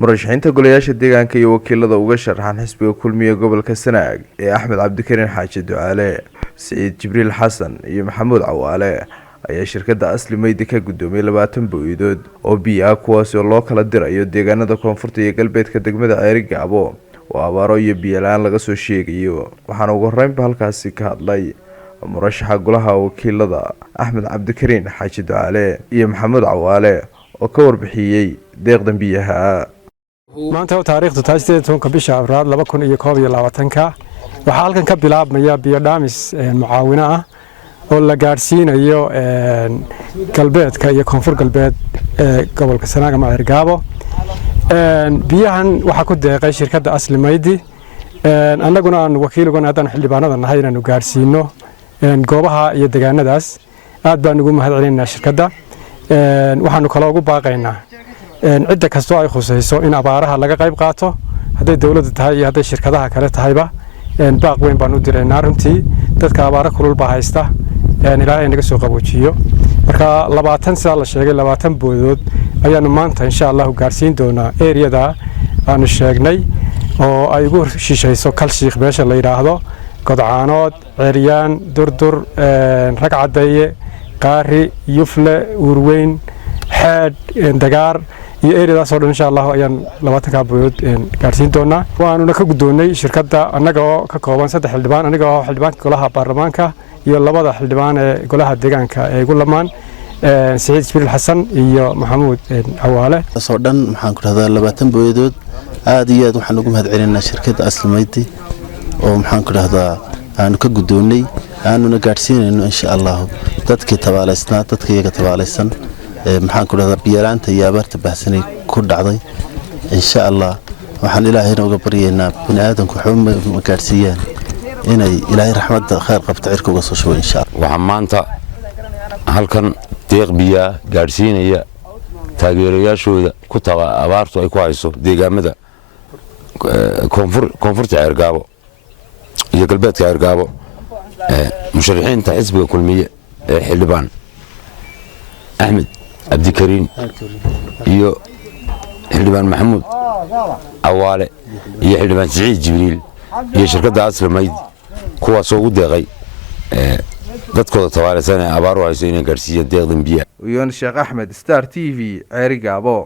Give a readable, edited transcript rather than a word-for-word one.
murashaxiinta golayaasha deegaanka iyo wakiilada uga sharaxan xisbiga kulmiye gobolka Sanaag ee Axmed Cabdikariin Xaaji Ducaale, Saciid Jibriil Xasan iyo Maxamuud Cawaale ayaa shirkadda Asli Maydi ka gudoomiyay 20 booydood oo biyo kuwaas oo loo kala dirayo deegaanada koonfurta iyo galbeedka degmada Ceerigaabo oo abaaro iyo biyo la'aan laga soo sheegayo. waxaana ugu horeynba halkaasi ka hadlay murashaxa golaha wakiilada Axmed Cabdikariin Xaaji Ducaale iyo Maxamuud Cawaale oo ka warbixiyay deeqdan biyaha. maanta taariikhdu 18 bisha Abriil 2022 waxaa halkan ka bilaabmaya biyo dhaamis mucaawino ah oo la gaarsiinayo galbeedka iyo koonfur galbeed ee gobolka Sanaag ama Ceerigaabo. biyahan waxa ku deeqay shirkadda Asli Maydi, annaguna aan wakiilugana haddaan xildhibaanada nahay inaanu gaarsiino goobaha iyo deegaanadaas. aad baan ugu mahadcelinaynaa shirkadda. waxaanu kala ugu baaqaynaa cidda kastoo ay khusayso in abaaraha laga qayb qaato, hadday dawladda tahay iyo hadday shirkadaha kale tahayba. baaq weyn baan u diraynaa runtii dadka abaara kulul baa haysta, ilaahay naga soo qaboojiyo. marka 20 sida la sheegay 20 boodood ayaanu maanta insha Allah gaarsiin doonaa area-da aanu sheegnay oo ay ugu shishayso Kalshiikh meesha la yiraahdo, Godcaanood, Ceeriyaan, Durdur, Ragcadeeye, Qaari, Yufle, Uurweyn, Xeed, Dagaar iyo area-daas oo dhan insha Allah ayaan 20 ka boodood gaarsiin doonaa. waanu ka gudoonay shirkadda annaga oo ka kooban 3 xildhibaan, aniga oo xildhibaanka golaha baarlamaanka iyo 2 xildhibaan ee golaha deegaanka ee ugu lamaan Saciid Jibriil Xasan iyo Maxamuud Cawaale. soo dhan waxaan ku radaa 20 booyadood. aad iyo aad waxaan ugu mahadcelinaynaa shirkadda Asli Maydi oo maxaan ku radaa aanu ka gudoonay aanuna gaarsiinayno insha Allah dadkii tabaaleysnaa, dadka iyaga tabaaleysan maxaan ku radaa biyaraanta iyo abaarta baahsanay ku dhacday. insha Allah waxaan ilaahayna uga baryaynaa bini'aadanku wuxuu gaarsiiyaan inay ilaahay raxmadda khayr qabto cirka uga soo shubo insha Allah. waxaan maanta halkan deeq biyo gaarsiinaya taageerayaashooda ku taga abaartu ay ku hayso deegaamada koonfurta Ceerigaabo iyo galbeedka Ceerigaabo. musharaxiinta xisbiga kulmiye ee xildhibaan Axmed Cabdikariin iyo xildhibaan Maxamuud Cawaale iyo xildhibaan Saciid Jibriil iyo shirkadda Asli Maydi kuwaas oo ugu deeqay dadkooda tabaaleysan ee abaaru hayso inay gaarsiiyaan deeqdan biyo. Sheekh Axmed, Star TV, Ceerigaabo.